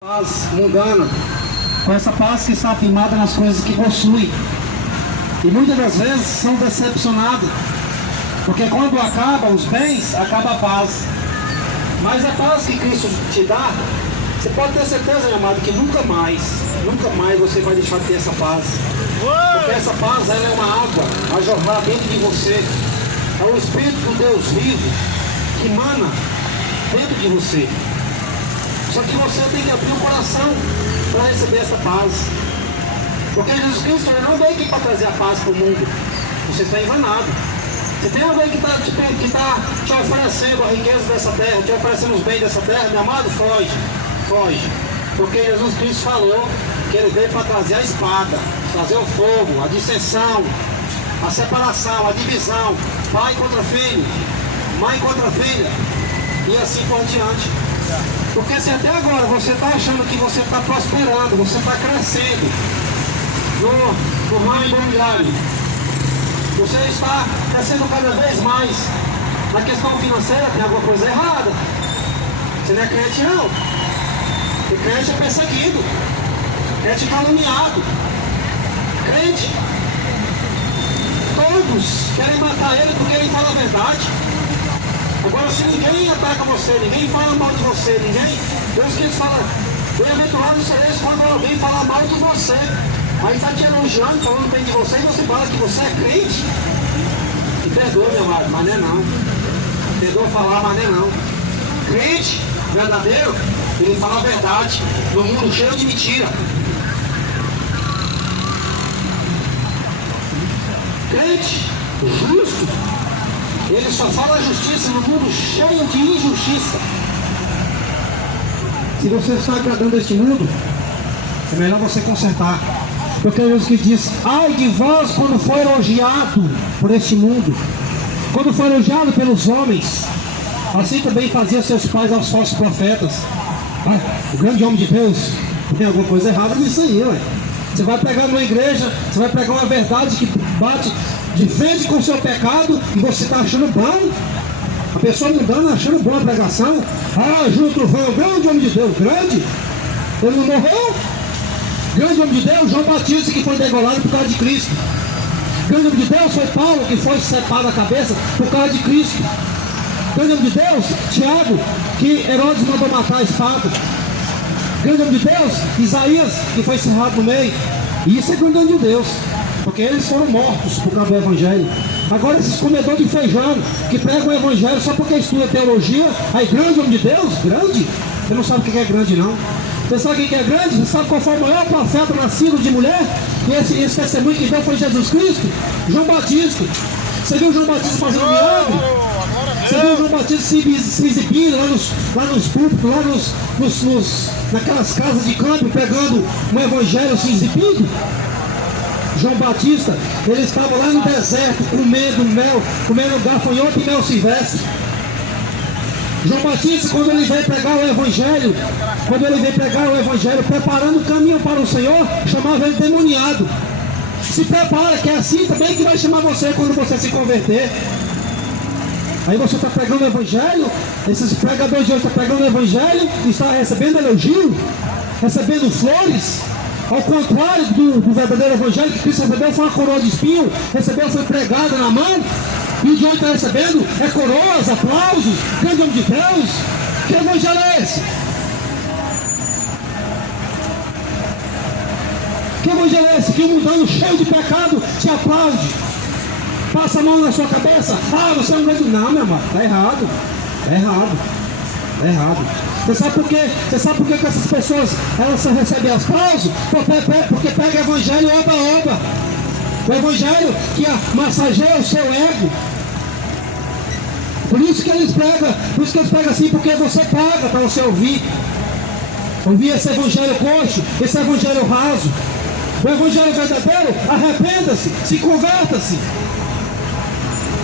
Paz mundana, com essa paz que está afirmada nas coisas que possui, e muitas das vezes são decepcionadas, porque quando acabam os bens, acaba a paz. Mas a paz que Cristo te dá, você pode ter certeza, meu amado, que nunca mais você vai deixar de ter essa paz. Porque essa paz, ela é uma água a jorrar dentro de você. É o Espírito do Deus vivo que emana dentro de você. Só que você tem que abrir o coração para receber essa paz. Porque Jesus Cristo não veio aqui para trazer a paz para o mundo. Você está enganado. Se tem alguém que está te oferecendo a riqueza dessa terra, te oferecendo os bens dessa terra, meu amado, foge. Foge. Porque Jesus Cristo falou que ele veio para trazer a espada, trazer o fogo, a dissensão, a separação, a divisão, pai contra filho, mãe contra filha, e assim por diante. Porque se até agora você está achando que você está prosperando, você está crescendo no ramo imobiliário, você está crescendo cada vez mais na questão financeira, tem alguma coisa errada. Você não é crente não. Porque crente é perseguido, crente é caluniado. Crente, todos querem matar ele porque ele fala a verdade. Agora, se ninguém ataca você, ninguém fala mal de você, Deus que fala, bem-aventurado sereis quando alguém fala mal de você. Aí está te elogiando, falando bem de você, e você fala que você é crente. E perdoa, meu amado, mas não é não. Perdoa falar, mas não é não. Crente verdadeiro, ele fala a verdade, no mundo cheio de mentira. Crente justo, ele só fala a justiça no mundo cheio de injustiça. Se você está agradando este mundo, é melhor você consertar. Porque Deus que diz, ai de vós quando for elogiado por este mundo, quando for elogiado pelos homens, assim também faziam seus pais aos falsos profetas. O grande homem de Deus, tem alguma coisa errada nisso aí, ué. Você vai pegar numa igreja, você vai pegar uma verdade que bate de frente com o seu pecado e você está achando bom. A pessoa mundana achando boa a pregação. Júlio Trovão, grande homem de Deus, grande. Ele não morreu? Grande homem de Deus, João Batista, que foi degolado por causa de Cristo. Grande homem de Deus foi Paulo, que foi separado a cabeça por causa de Cristo. Grande homem de Deus, Tiago, que Herodes mandou matar a espada. Grande homem de Deus, Isaías, que foi cerrado no meio. E isso é grande homem de Deus, porque eles foram mortos por causa do Evangelho. Agora esses comedores de feijão, que pregam o Evangelho só porque estudam teologia, aí grande homem de Deus, grande? Você não sabe o que é grande não. Você sabe quem que é grande? Você sabe qual foi o maior profeta nascido de mulher? E esse testemunho que deu foi Jesus Cristo? João Batista. Você viu João Batista fazendo milagre? Você viu João Batista se exibindo lá nos púlpitos, naquelas casas de campo, pegando um evangelho, se exibindo? João Batista, ele estava lá no deserto, comendo mel, comendo gafanhoto e mel silvestre. João Batista, quando ele veio pregar o Evangelho, preparando o caminho para o Senhor, chamava ele demoniado. Se prepara, que é assim também que vai chamar você quando você se converter. Aí você está pregando o Evangelho, esses pregadores de hoje estão pregando o Evangelho e está recebendo elogio, recebendo flores. Ao contrário do verdadeiro Evangelho que Cristo recebeu, foi uma coroa de espinho, recebeu, foi pregada na mão. E o de hoje está recebendo é coroas, aplausos, grande homem de Deus. Que evangelho é esse? Que evangelho é esse? Que o mundano cheio de pecado te aplaude, passa a mão na sua cabeça. Você é um grande... Não, meu irmão, está errado. Está errado. Está errado. Você sabe por que essas pessoas elas recebem aplausos? Porque pega o evangelho oba-oba. O evangelho que massageia o seu ego. Por isso que eles pregam assim, porque você paga para você ouvir esse evangelho coxo, esse evangelho raso. O evangelho verdadeiro, arrependa-se, se converta-se,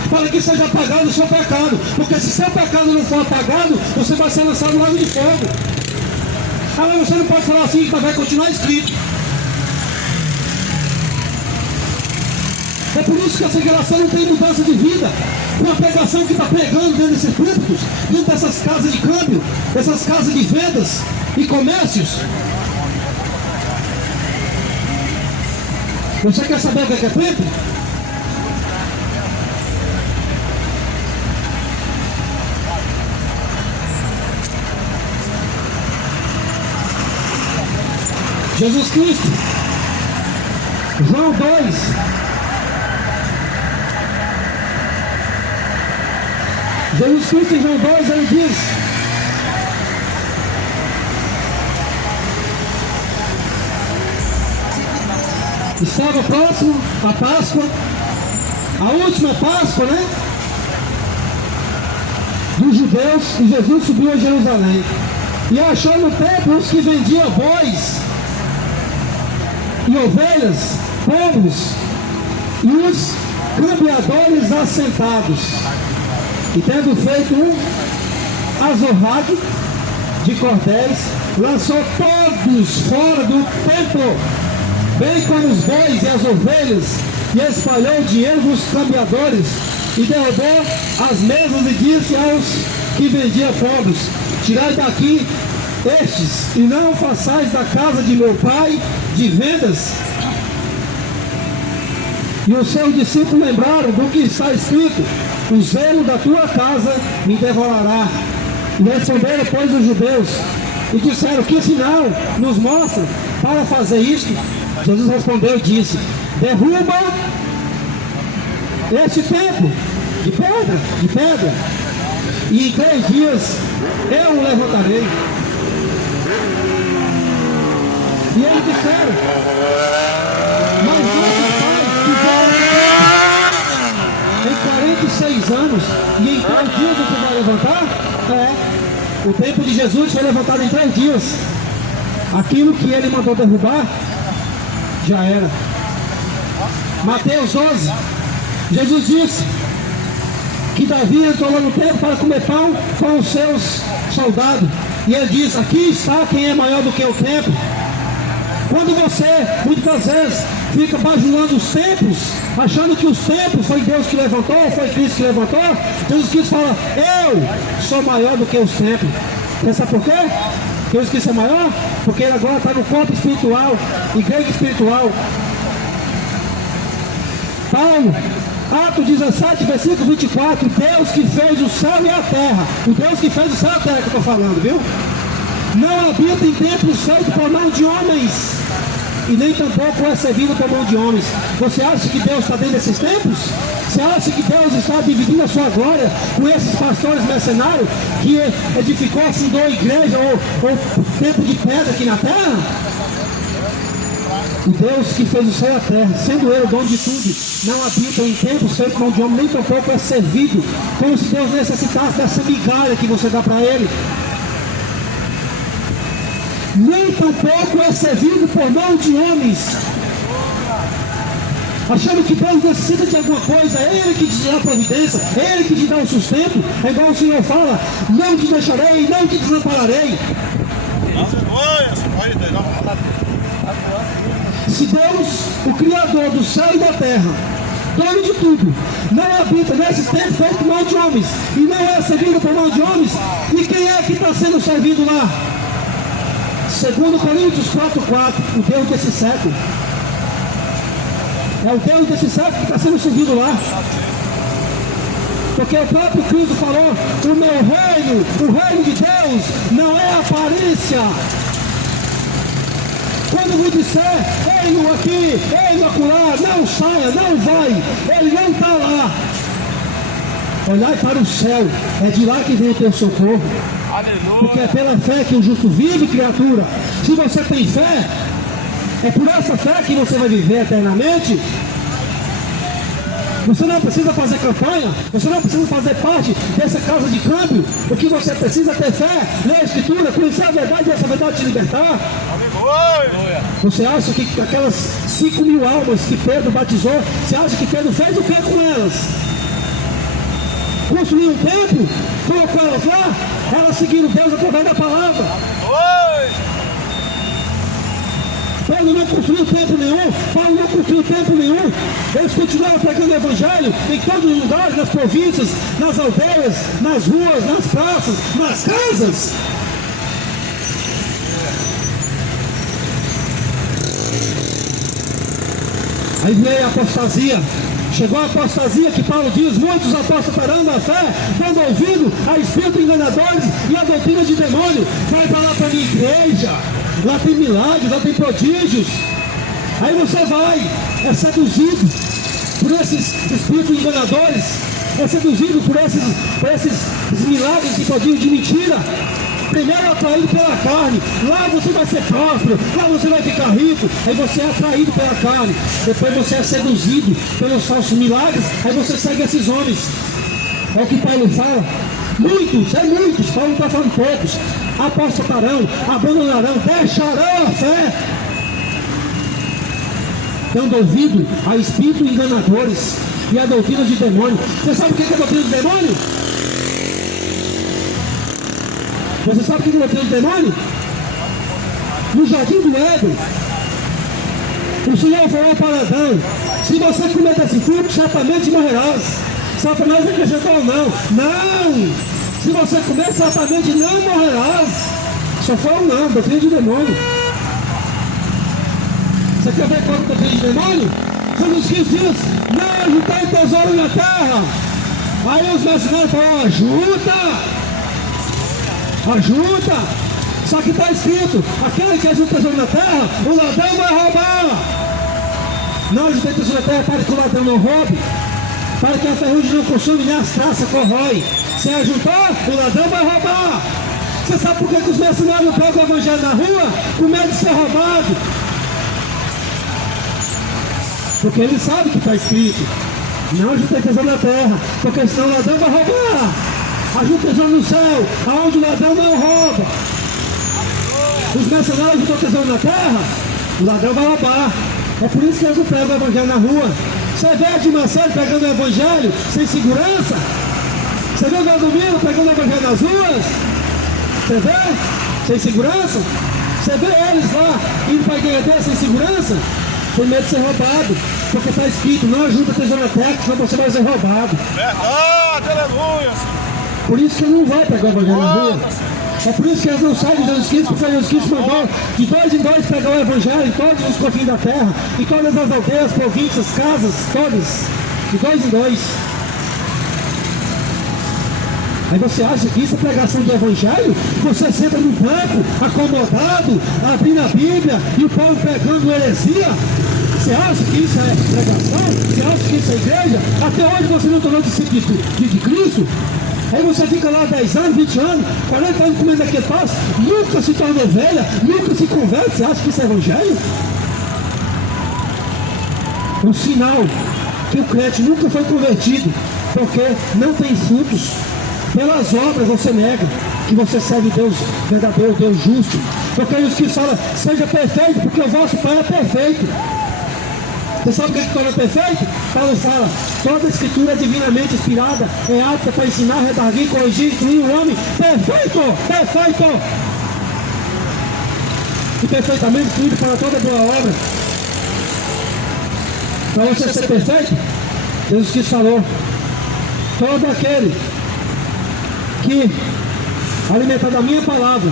para que seja apagado o seu pecado. Porque se seu pecado não for apagado, você vai ser lançado no lago de fogo. Mas você não pode falar assim, mas vai continuar escrito. É por isso que essa geração não tem mudança de vida. Com a pregação que está pregando dentro desses púlpitos, dentro dessas casas de câmbio, dessas casas de vendas, e comércios. Você quer saber o que é templo? Jesus Cristo, João 2, Jesus Cristo em João 2, ele diz: estava próximo a Páscoa, a última Páscoa, né? Dos judeus, e Jesus subiu a Jerusalém e achou no templo os que vendiam bois e ovelhas, pombos e os cambiadores assentados. E tendo feito um azorrague de cordéis, lançou todos fora do templo, bem como os bois e as ovelhas, e espalhou o dinheiro dos cambiadores, e derrubou as mesas e disse aos que vendiam pombos: tirai daqui estes, e não façais da casa de meu pai de vendas. E os seus discípulos lembraram do que está escrito: o zelo da tua casa me devorará. E responderam, pois, os judeus e disseram: que sinal nos mostra para fazer isto? Jesus respondeu e disse: derruba este templo de pedra, e em 3 dias eu o levantarei. E eles disseram: mas nossos pais fizeram em 46 anos, e em 3 dias você vai levantar? O templo de Jesus foi levantado em 3 dias. Aquilo que ele mandou derrubar já era. Mateus 12, Jesus disse que Davi entrou lá no templo para comer pão com os seus soldados, e ele diz: aqui está quem é maior do que o templo. Quando você, muitas vezes, fica bajulando os templos, achando que os templos foi Deus que levantou, foi Cristo que levantou, Jesus Cristo fala: eu sou maior do que os templos. Você sabe por quê? Jesus Cristo é maior? Porque ele agora está no corpo espiritual, igreja espiritual. Paulo, Atos 17, versículo 24, Deus que fez o céu e a terra, o Deus que fez o céu e a terra que eu estou falando, viu? Não habita em templos feitos por mão de homens, e nem tampouco é servido por mão de homens. Você acha que Deus está dentro desses templos? Você acha que Deus está dividindo a sua glória com esses pastores mercenários que edificou, fundou a igreja ou templo de pedra aqui na terra? O Deus que fez o céu e a terra, sendo ele o dono de tudo, não habita em templos feitos por mão de homem, nem tampouco é servido, como se Deus necessitasse dessa migalha que você dá para ele. Nem tampouco é servido por mão de homens, achando que Deus necessita de alguma coisa. É Ele que te dá a providência, é Ele que te dá o sustento. É igual o Senhor fala: não te deixarei, não te desampararei. Se Deus, o Criador do céu e da terra, dono de tudo, não habita nesses templos feitos por mão de homens, e não é servido por mão de homens, e quem é que está sendo servido lá? Segundo Coríntios 4:4, o Deus desse século. É o Deus desse século que está sendo servido lá. Porque o próprio Cristo falou: o meu reino, o reino de Deus, não é aparência. Quando vos disser: ei-no aqui, ei-no acolá, não saia, não vai, ele não está lá. Olhai para o céu, é de lá que vem o teu socorro. Aleluia. Porque é pela fé que o justo vive, criatura. Se você tem fé, é por essa fé que você vai viver eternamente. Você não precisa fazer campanha, você não precisa fazer parte dessa casa de câmbio. O que você precisa é ter fé, ler a Escritura, conhecer a verdade e essa verdade te libertar. Aleluia. Você acha que aquelas 5.000 almas que Pedro batizou, você acha que Pedro fez o que com elas? Construiu um templo, colocou elas lá, elas seguiram Deus através da palavra. Paulo não construiu templo nenhum, Paulo não construiu templo nenhum. Eles continuaram pregando o evangelho em todos os lugares, nas províncias, nas aldeias, nas ruas, nas praças, nas casas. Aí veio a apostasia. Chegou a apostasia que Paulo diz: muitos apostatarão da fé, dando ouvido a espíritos enganadores e a doutrina de demônio. Vai para lá para a minha igreja, lá tem milagres, lá tem prodígios. Aí você vai, é seduzido por esses espíritos enganadores, é seduzido por esses milagres e prodígios de mentira. Primeiro atraído pela carne, lá você vai ser próspero, lá você vai ficar rico. Aí você é atraído pela carne, depois você é seduzido pelos falsos milagres, aí você segue esses homens. É o que Paulo fala. Muitos, Paulo não está falando poucos, apostatarão, abandonarão, deixarão a fé, dando ouvido a espíritos enganadores e a doutrina de demônio. Você sabe o que é a doutrina de demônio? Você sabe o que é a doutrina de demônio? No jardim do Éden, o Senhor falou para Adão: se você comer desse fruto, certamente morrerás. Satanás acrescentou: não, se você comer, certamente não morrerás. Só foi um não, doutrina de demônio. Você quer ver qual é a doutrina de demônio? Jesus Cristo diz: não ajuntai tesouro na terra. Aí os mercenários falaram: ajuda. Só que está escrito: aquele que ajuda tesouro na terra, o ladrão vai roubar. Não ajuntei tesouro na terra para que o ladrão não roube, para que a ferrugem não consome nem as traças corrói. Se ajuntar, o ladrão vai roubar. Você sabe por que os mercenários não pegam o evangelho na rua? Com medo de ser roubado. Porque ele sabe que está escrito: não ajuntei tesouro na terra, porque senão o ladrão vai roubar. Ajuda tesouro no céu, aonde o ladrão não rouba. Os mercenários ajudam tesouro na terra, o ladrão vai roubar. É por isso que eles não pegam o evangelho na rua. Você vê a de Macedo pegando o evangelho sem segurança? Você vê o Valdomiro pegando o evangelho nas ruas? Você vê? Sem segurança? Você vê eles lá indo para a igreja dele sem segurança? Com medo de ser roubado. Porque está escrito: não ajuda tesouro na terra, senão você vai ser roubado. Verdade, aleluia. Por isso que ele não vai pegar o evangelho na rua. É por isso que eles não saem de Jesus Cristo, porque Jesus Cristo mandou de 2 em 2 pegar o evangelho em todos os confins da terra, em todas as aldeias, províncias, casas, todas, de 2 em 2. Aí você acha que isso é pregação de evangelho? Você senta no banco, acomodado, abrindo a Bíblia e o povo pregando heresia? Você acha que isso é pregação? Você acha que isso é igreja? Até hoje você não tornou discípulo de Cristo? Aí você fica lá 10 anos, 20 anos, 40 anos comendo aquele passo, nunca se torna ovelha, nunca se converte. Você acha que isso é evangelho? Um sinal que o crente nunca foi convertido, porque não tem frutos. Pelas obras você nega que você serve Deus verdadeiro, Deus justo. Porque Jesus Cristo fala: seja perfeito, porque o vosso Pai é perfeito. Você sabe o que torna perfeito? Paulo fala: toda a escritura é divinamente inspirada, é apta para ensinar, redarguir, corrigir, instruir o homem. Perfeito! E perfeitamente instruído para toda boa obra. Para você ser perfeito, Jesus Cristo falou: todo aquele que alimentar da minha palavra,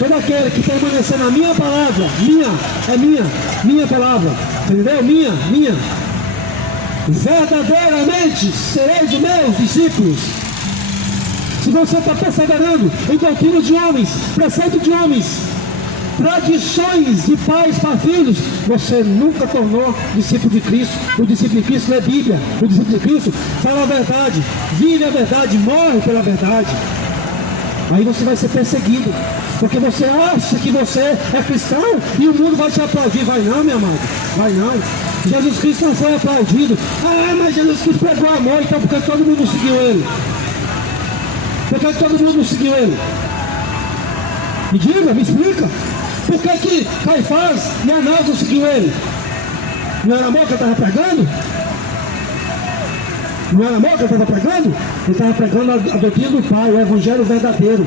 todo aquele que permanecer na minha palavra, minha palavra, entendeu? Minha, verdadeiramente sereis os meus discípulos. Se você está perseverando em doutrina de homens, preceito de homens, tradições de pais para filhos, você nunca tornou discípulo de Cristo. O discípulo de Cristo lê Bíblia, o discípulo de Cristo fala a verdade, vive a verdade, morre pela verdade. Aí você vai ser perseguido, porque você acha que você é cristão e o mundo vai te aplaudir. Vai não, meu amado, vai não. Jesus Cristo não foi aplaudido. Mas Jesus Cristo pregou amor, então por que todo mundo seguiu ele? Por que todo mundo seguiu ele? Me diga, me explica. Por que Caifás e Anás não seguiu ele? Não era amor que ele estava pregando? Não era amor que ele estava pregando? Ele estava pregando a doutrina do Pai, o evangelho verdadeiro.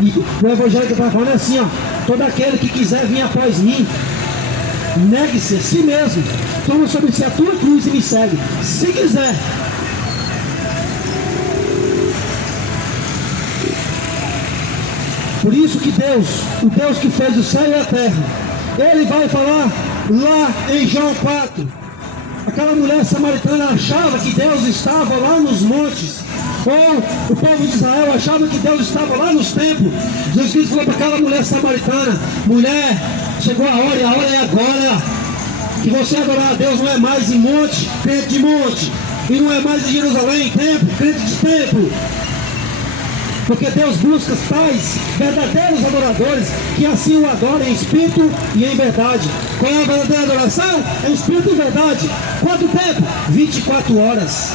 E o evangelho que ele estava falando é assim: todo aquele que quiser vir após mim, negue-se a si mesmo, toma sobre si a tua cruz e me segue. Se quiser. Por isso que Deus, o Deus que fez o céu e a terra, Ele vai falar lá em João 4, Aquela mulher samaritana achava que Deus estava lá nos montes, ou o povo de Israel achava que Deus estava lá nos templos. Jesus Cristo falou para aquela mulher samaritana: mulher, chegou a hora, e a hora é agora, que você adorar a Deus não é mais em monte, crente de monte, e não é mais em Jerusalém, templo, crente de templo. Porque Deus busca tais verdadeiros adoradores que assim o adorem em espírito e em verdade. Qual é a verdadeira adoração? É em espírito e verdade. Quanto tempo? 24 horas.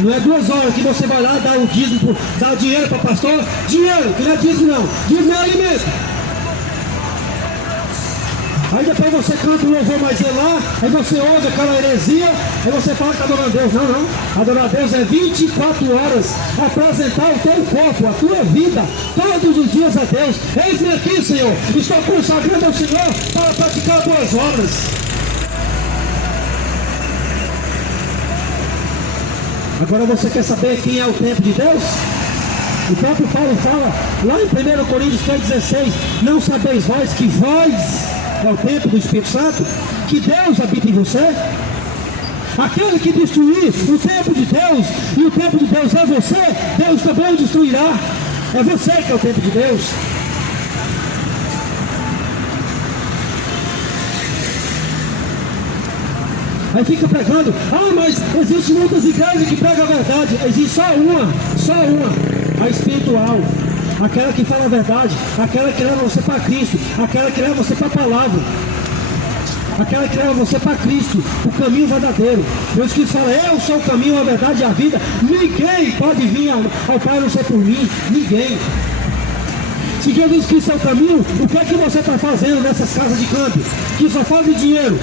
Não é 2 horas que você vai lá dar o dízimo, dar dinheiro para o pastor. Dinheiro, que não é dízimo não. Dízimo é alimento. Aí depois você canta um louvor mais lá, aí você ouve aquela heresia, aí você fala que está adorando a Deus. Não, não. Adorar a Deus é 24 horas. Apresentar o teu corpo, a tua vida, todos os dias a Deus. Eis-me aqui, Senhor. Estou consagrando ao Senhor para praticar boas obras. Agora você quer saber quem é o templo de Deus? O próprio Paulo fala, lá em 1 Coríntios 3,16, não sabeis vós que vós é o templo do Espírito Santo, que Deus habita em você? Aquele que destruir o templo de Deus, e o templo de Deus é você, Deus também o destruirá. É você que é o templo de Deus. Aí fica pregando, mas existem muitas igrejas que pregam a verdade. Existe só uma, a espiritual. Aquela que fala a verdade, aquela que leva você para Cristo, aquela que leva você para a palavra, aquela que leva você para Cristo, o caminho verdadeiro. Deus que fala, eu sou o caminho, a verdade e a vida. Ninguém pode vir ao Pai a não ser por mim, ninguém. Se Jesus Cristo é o caminho, o que é que você está fazendo nessas casas de câmbio, que só fala de dinheiro?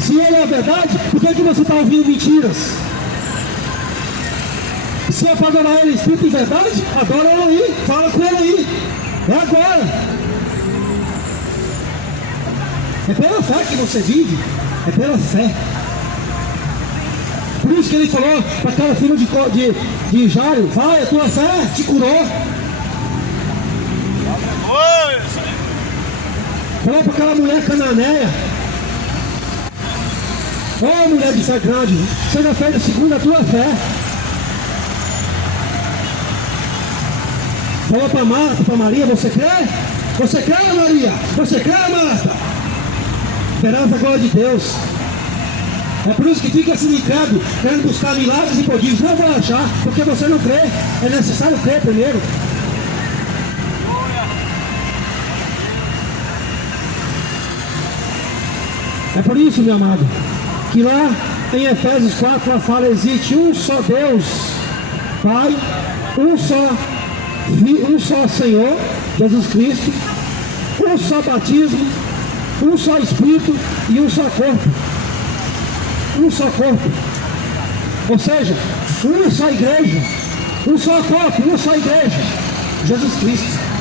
Se Ele é a verdade, por que é que você está ouvindo mentiras? Se é para adorar Ele em espírito e verdade, adora Ele aí, fala com Ele aí. É agora. É pela fé que você vive. É pela fé. Por isso que Ele falou para aquela filha de Jairo, vai, a tua fé te curou. Falou para aquela mulher cananeia, mulher de fé grande, seja feita segundo a tua fé. Falou para Marta, para Maria, você crê? Você crê, Maria? Você crê, Marta? Verás a glória de Deus. É por isso que fica assim incrédulo, querendo buscar milagres e prodígios. Não vai achar, porque você não crê. É necessário crer primeiro. É por isso, meu amado, que lá em Efésios 4 ela fala, existe um só Deus, Pai, um só Senhor, Jesus Cristo, um só batismo, um só Espírito e um só corpo. Um só corpo. Ou seja, uma só igreja, um só corpo, uma só igreja, Jesus Cristo.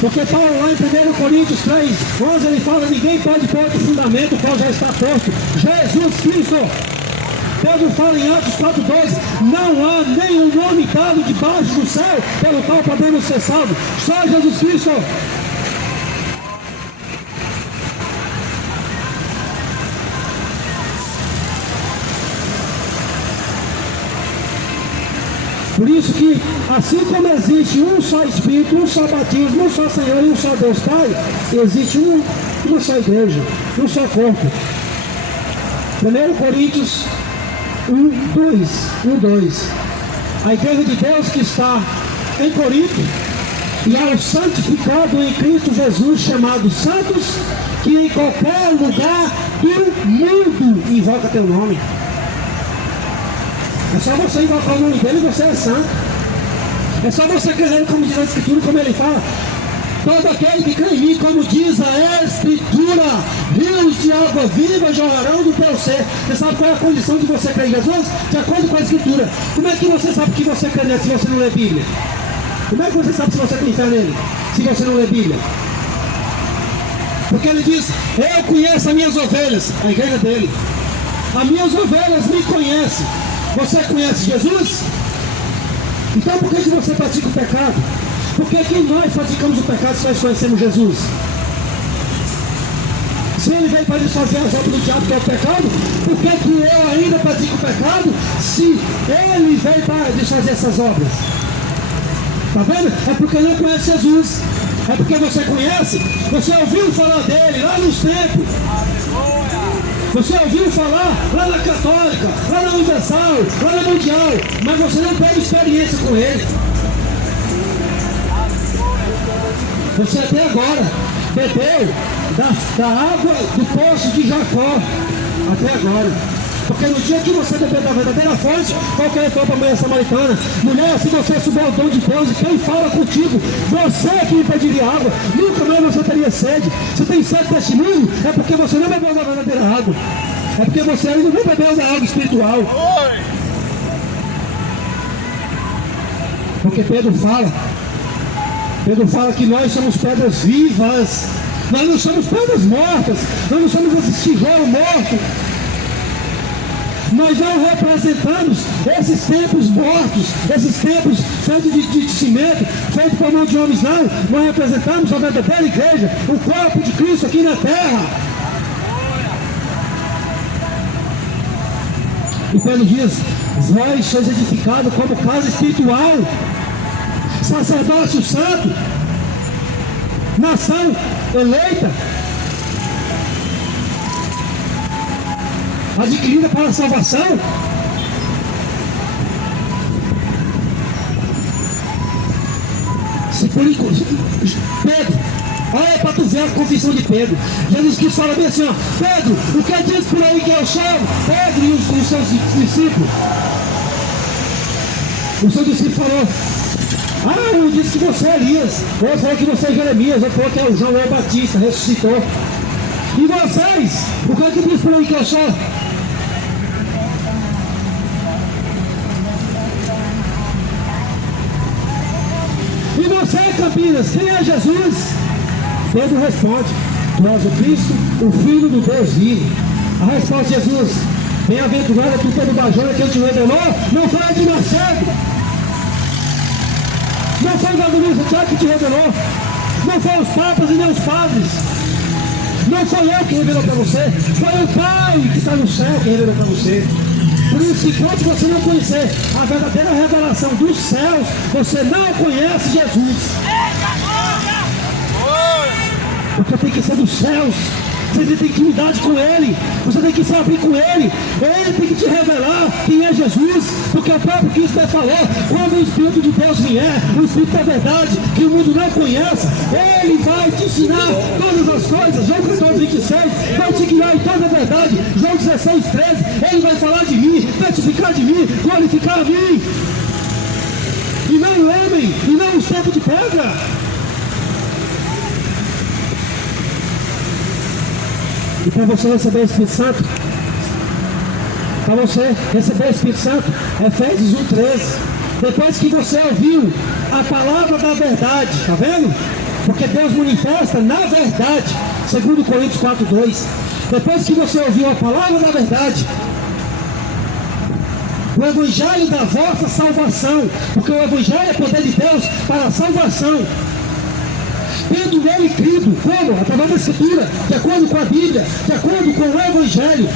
Porque Paulo lá em 1 Coríntios 3, 11 ele fala, ninguém pode pôr outro fundamento, o qual já está posto, Jesus Cristo. Pedro fala em Atos 4,12, não há nenhum nome dado debaixo do céu pelo qual podemos ser salvos, só Jesus Cristo. Por isso que, assim como existe um só Espírito, um só batismo, um só Senhor e um só Deus Pai, existe uma só igreja, um só corpo. 1 Coríntios 1:2. A igreja de Deus que está em Corinto, e ao santificado em Cristo Jesus, chamados santos, que em qualquer lugar do mundo invoca teu nome. É só você invocar o nome dele e você é santo. É só você crer como diz a Escritura, como ele fala. Todo aquele que crê em mim, como diz a Escritura, rios de água viva jorrarão do teu ser. Você sabe qual é a condição de você crer em Jesus? De acordo com a Escritura. Como é que você sabe que você crê nele se você não lê Bíblia? Como é que você sabe se você tem fé nele se você não lê Bíblia? Porque ele diz, eu conheço as minhas ovelhas, a igreja dele. As minhas ovelhas me conhecem. Você conhece Jesus? Então por que você pratica o pecado? Por que nós praticamos o pecado se nós conhecemos Jesus? Se ele veio para desfazer as obras do diabo, que é o pecado, por que eu ainda pratico o pecado se ele veio para desfazer essas obras? Está vendo? É porque não conhece Jesus. É porque você conhece, você ouviu falar dele lá nos tempos. Você ouviu falar lá na Católica, lá na Universal, lá na Mundial, mas você não teve experiência com ele. Você até agora bebeu da água do poço de Jacó. Até agora. Porque no dia que você beber da verdadeira fonte, qual que ele falou para a mulher samaritana? Mulher, se você souber o dom de Deus e quem fala contigo, você que me pediria água, nunca mais você teria sede. Se tem sede deste mundo, é porque você não bebeu da verdadeira água. É porque você ainda não bebeu da água espiritual. Porque Pedro fala que nós somos pedras vivas. Nós não somos pedras mortas. Nós não somos esse tijolo morto. Nós não representamos esses templos mortos, esses templos feitos de cimento, feitos por mão de homens, não. Nós representamos a verdadeira igreja, o corpo de Cristo aqui na terra. E Pedro diz: vós sois edificados como casa espiritual, sacerdócio santo, nação eleita, adquirida para a salvação. Pedro, olha para tu ver a confissão de Pedro. Jesus Cristo fala bem assim, ó: Pedro, o que diz por aí que eu sou? Pedro e os seus discípulos. O seu discípulo falou: um disse que você é Elias, outro falou que você é Jeremias, outro falou que é o João Batista, ressuscitou. E vocês, o que diz por aí que eu sou? E você, Campinas, quem é Jesus? Pedro responde: tu és o Cristo, o Filho do Deus vivo. A resposta de Jesus: bem-aventurado tu, Pedro Bajona, que ele te revelou, não foi a de Macedo, não foi o evangelista Tiago que te revelou, não foi os papas e nem os padres, não foi eu que revelou para você, foi o Pai que está no céu que revelou para você. Por isso, enquanto você não conhecer a verdadeira revelação dos céus, você não conhece Jesus. Porque tem que ser dos céus. Você tem que ter intimidade com Ele. Você tem que se abrir com Ele. Ele tem que te revelar quem é Jesus. Porque o próprio Cristo falou: quando o Espírito de Deus vier, o Espírito da verdade, que o mundo não conhece, Ele vai te ensinar todas as coisas. João 14:26, vai te guiar em toda a verdade. João 16:13, Ele vai falar de mim, testificar de mim, glorificar a mim. E não lembrem, e não os tempos de pedra. E para você receber o Espírito Santo, Efésios 1:13, depois que você ouviu a palavra da verdade, está vendo? Porque Deus manifesta na verdade, segundo Coríntios 4:2, depois que você ouviu a palavra da verdade, o evangelho da vossa salvação, porque o evangelho é poder de Deus para a salvação, tendo nele crido, como? Através da Escritura, de acordo com a Bíblia, de acordo com o Evangelho,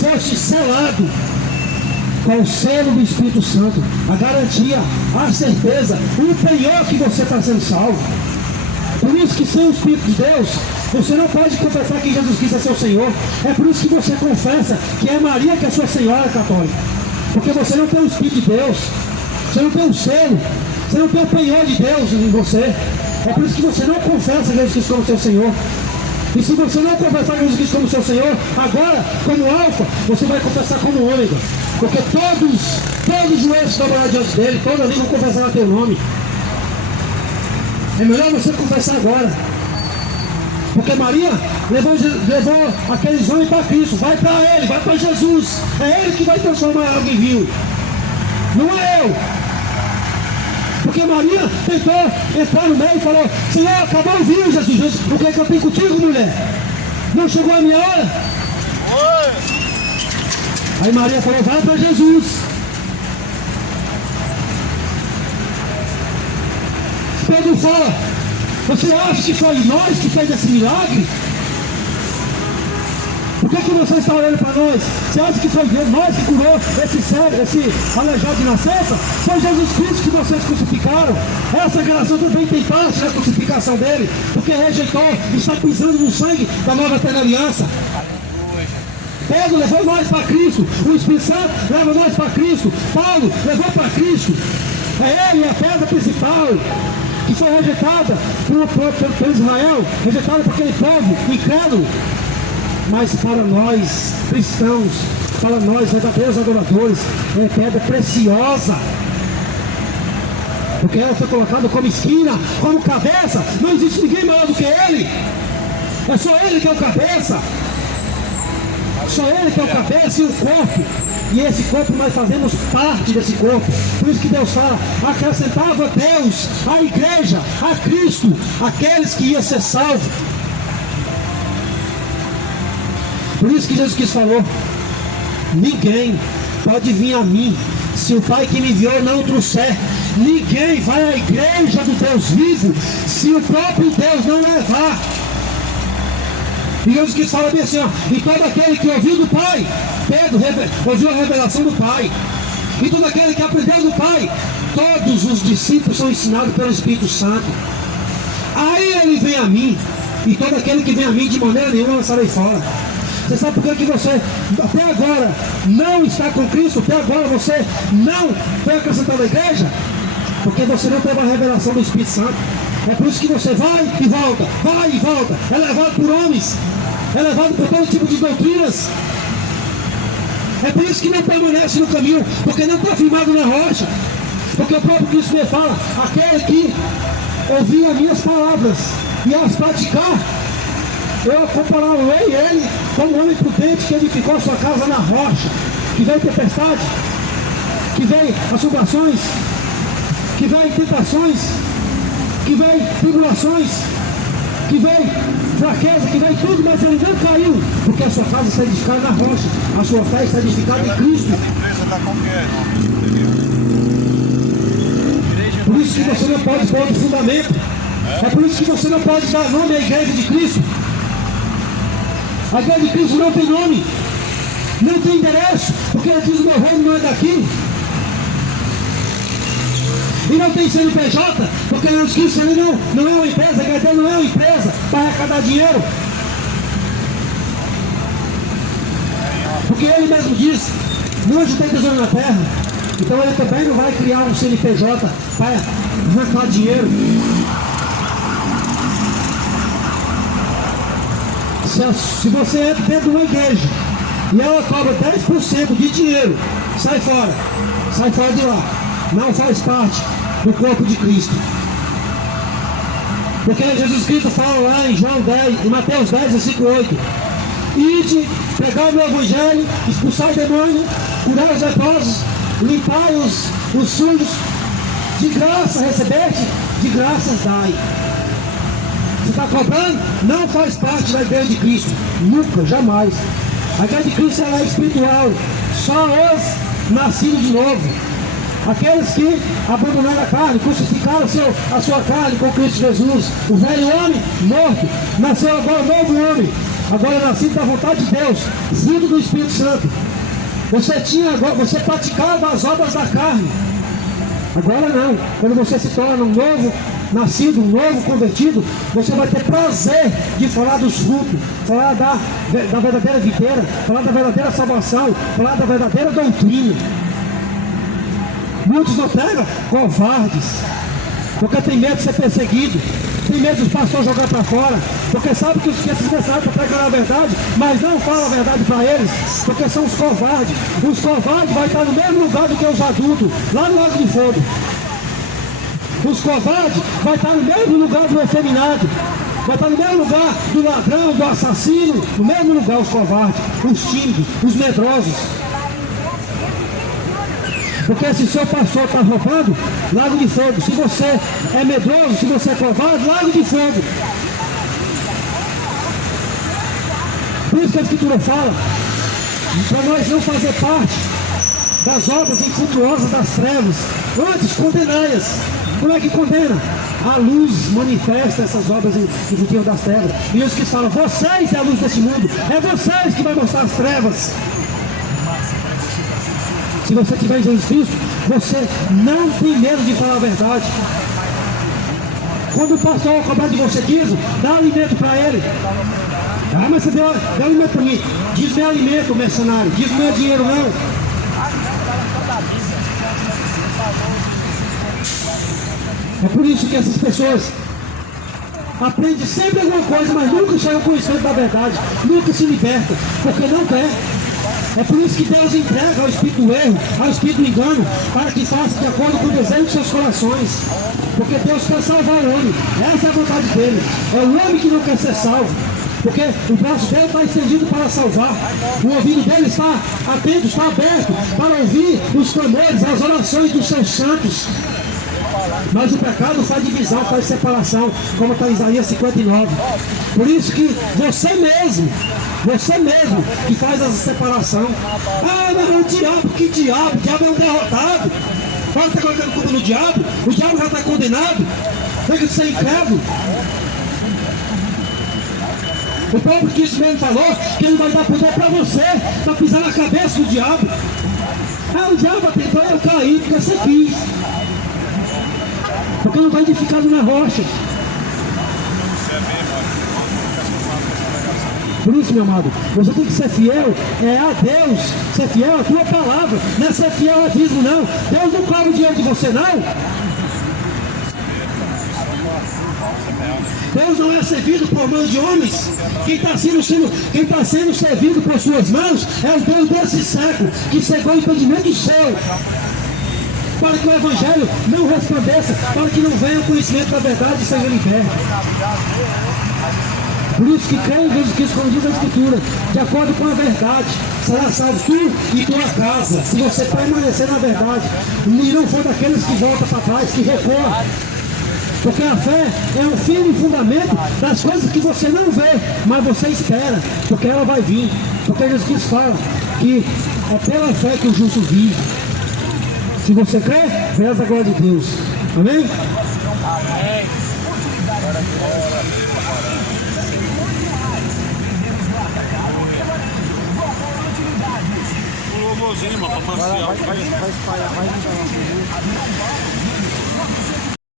foste selado com o selo do Espírito Santo, a garantia, a certeza, o penhor que você está sendo salvo. Por isso que sem o Espírito de Deus, você não pode confessar que Jesus Cristo é seu Senhor. É por isso que você confessa que é Maria que é sua Senhora católica. Porque você não tem o Espírito de Deus, você não tem o selo, você não tem o penhor de Deus em você. É por isso que você não confessa Jesus Cristo como seu Senhor. E se você não confessar Jesus Cristo como seu Senhor, agora, como alfa, você vai confessar como ômega. Porque todos os joelhos se dobrarão diante dele, toda língua confessará teu nome. É melhor você confessar agora. Porque Maria levou aqueles homens para Cristo. Vai para Ele, vai para Jesus. É Ele que vai transformar água em vinho. Não é eu. Porque Maria tentou entrar no meio e falou: Senhor, acabou o vinho, Jesus. O que é que eu tenho contigo, mulher? Não chegou a minha hora? Aí Maria falou: vai para Jesus. Pedro fala, você acha que foi nós que fez esse milagre? Por que você está olhando para nós? Você acha que foi nós que curou esse cego, esse aleijado de nascença? Foi Jesus Cristo que vocês crucificaram. Essa geração também tem parte da crucificação dele, porque rejeitou e está pisando no sangue da nova eterna aliança. Pedro levou nós para Cristo, o Espírito Santo leva nós para Cristo, Paulo levou para Cristo. É ele a pedra principal que foi rejeitada por Israel, rejeitada por aquele povo incrédulo. Mas para nós cristãos, para nós verdadeiros adoradores, é pedra preciosa, porque ela foi colocada como esquina, como cabeça. Não existe ninguém maior do que ele. É só ele que é o cabeça. Só ele que é o cabeça e o corpo. E esse corpo nós fazemos parte desse corpo. Por isso que Deus fala, acrescentava Deus à igreja, a Cristo, aqueles que iam ser salvos. Por isso que Jesus falou, ninguém pode vir a mim se o Pai que me enviou não o trouxer. Ninguém vai à igreja do Deus vivo se o próprio Deus não levar. E Jesus fala bem assim, ó, e todo aquele que ouviu do Pai, Pedro ouviu a revelação do Pai, e todo aquele que aprendeu do Pai, todos os discípulos são ensinados pelo Espírito Santo. Aí ele vem a mim, e todo aquele que vem a mim de maneira nenhuma lançarei fora. Você sabe por que você até agora não está com Cristo? Até agora você não foi acrescentado à igreja? Porque você não teve a revelação do Espírito Santo. É por isso que você vai e volta, é levado por homens, é levado por todo tipo de doutrinas. É por isso que não permanece no caminho, porque não está firmado na rocha. Porque o próprio Cristo me fala, aquele que ouvir as minhas palavras e as praticar, eu compararei ele como um homem prudente que edificou sua casa na rocha. Que vem tempestade, que vem assombrações, que vem tentações, que vem tribulações, que vem fraqueza, que vem tudo, mas ele não caiu, porque a sua casa está edificada na rocha, a sua fé está edificada em Cristo. Por isso que você não pode pôr o fundamento. É por isso que você não pode dar nome à igreja de Cristo. A igreja de Cristo não tem nome, não tem endereço, porque ele diz: o meu reino não é daqui. E não tem CNPJ, porque ele diz que isso ali não é uma empresa, a igreja não é uma empresa para arrecadar dinheiro. Porque ele mesmo diz: onde tem tesouro na terra, então ele também não vai criar um CNPJ para arrecadar dinheiro. Se você entra dentro de uma igreja e ela cobra 10% de dinheiro, sai fora de lá. Não faz parte do corpo de Cristo. Porque Jesus Cristo fala lá em João 10, em Mateus 10, versículo 8: ide, pregai o meu evangelho, expulsai demônio, curai os leprosos, limpai os sujos, de graça recebeste, de graças dai. Você está cobrando? Não faz parte da igreja de Cristo. Nunca, jamais. A igreja de Cristo ela é espiritual. Só os nascidos de novo. Aqueles que abandonaram a carne, crucificaram a sua carne com Cristo Jesus. O velho homem morto, nasceu agora um novo homem. Agora nascido da vontade de Deus, filho do Espírito Santo. Você praticava as obras da carne. Agora não. Quando você se torna um novo nascido, um novo convertido, você vai ter prazer de falar dos frutos, falar da verdadeira videira, falar da verdadeira salvação, falar da verdadeira doutrina. Muitos não pregam, covardes, porque tem medo de ser perseguido, tem medo dos pastores jogar para fora, porque sabe que esses mensagens pregam a verdade, mas não falam a verdade para eles, porque são os covardes. Os covardes vão estar no mesmo lugar do que os adultos, lá no Lago de Fogo. Os covardes vão estar no mesmo lugar do efeminado, vai estar no mesmo lugar do ladrão, do assassino, no mesmo lugar os covardes, os tímidos, os medrosos. Porque se seu pastor está roubando, Lago de Fogo. Se você é medroso, se você é covarde, Lago de Fogo. Por isso que a Escritura fala, para nós não fazer parte das obras infrutuosas das trevas. Antes, condenai-as. Como é que condena? A luz manifesta essas obras infrutuosas das trevas. E Jesus que fala, vocês é a luz deste mundo. É vocês que vai mostrar as trevas. Se você tiver em Jesus Cristo, você não tem medo de falar a verdade. Quando o pastor cobrar de você dízimo, dá alimento para ele. Ah, mas você deu alimento para mim. Dízimo é alimento, mercenário. Dízimo não é dinheiro, não. É por isso que essas pessoas aprendem sempre alguma coisa, mas nunca chegam ao conhecimento da verdade. Nunca se libertam, porque não quer. É por isso que Deus entrega ao espírito do erro, ao espírito do engano, para que faça de acordo com o desejo dos seus corações. Porque Deus quer salvar o homem. Essa é a vontade dele. É o homem que não quer ser salvo. Porque o braço dele está estendido para salvar. O ouvido dele está atento, está aberto para ouvir os clamores, as orações dos seus santos. Mas o pecado faz divisão, faz separação, como está em Isaías 59. Por isso que você mesmo que faz essa separação. Ah, mas é o diabo, que diabo? O diabo é um derrotado. Pode estar colocando culpa no diabo? O diabo já está condenado. Deixa de ser incrédulo. O próprio Cristo mesmo falou que ele vai dar poder para você, para pisar na cabeça do diabo. Ah, o diabo tentou eu cair porque você quis. Porque não está edificado na rocha. Por isso, meu amado, você tem que ser fiel a Deus, ser fiel à tua palavra, não é ser fiel a dízimo, não. Deus não cobra dinheiro de você, não. Deus não é servido por mãos de homens. Quem está sendo servido por suas mãos é o Deus desse século, que cegou o entendimento do céu, para que o Evangelho não resplandeça, para que não venha o conhecimento da verdade e seja liberto. Por isso que crê em Jesus Cristo, como diz a Escritura, de acordo com a verdade, será salvo tu e tua casa, se você permanecer na verdade, e não for daqueles que voltam para trás, que recuam. Porque a fé é um firme fundamento das coisas que você não vê, mas você espera, porque ela vai vir. Porque Jesus Cristo fala que é pela fé que o justo vive. Se você crê, verás a glória de Deus. Amém? Amém. Um louvorzinho, mano, pra passear. Vai espalhar mais um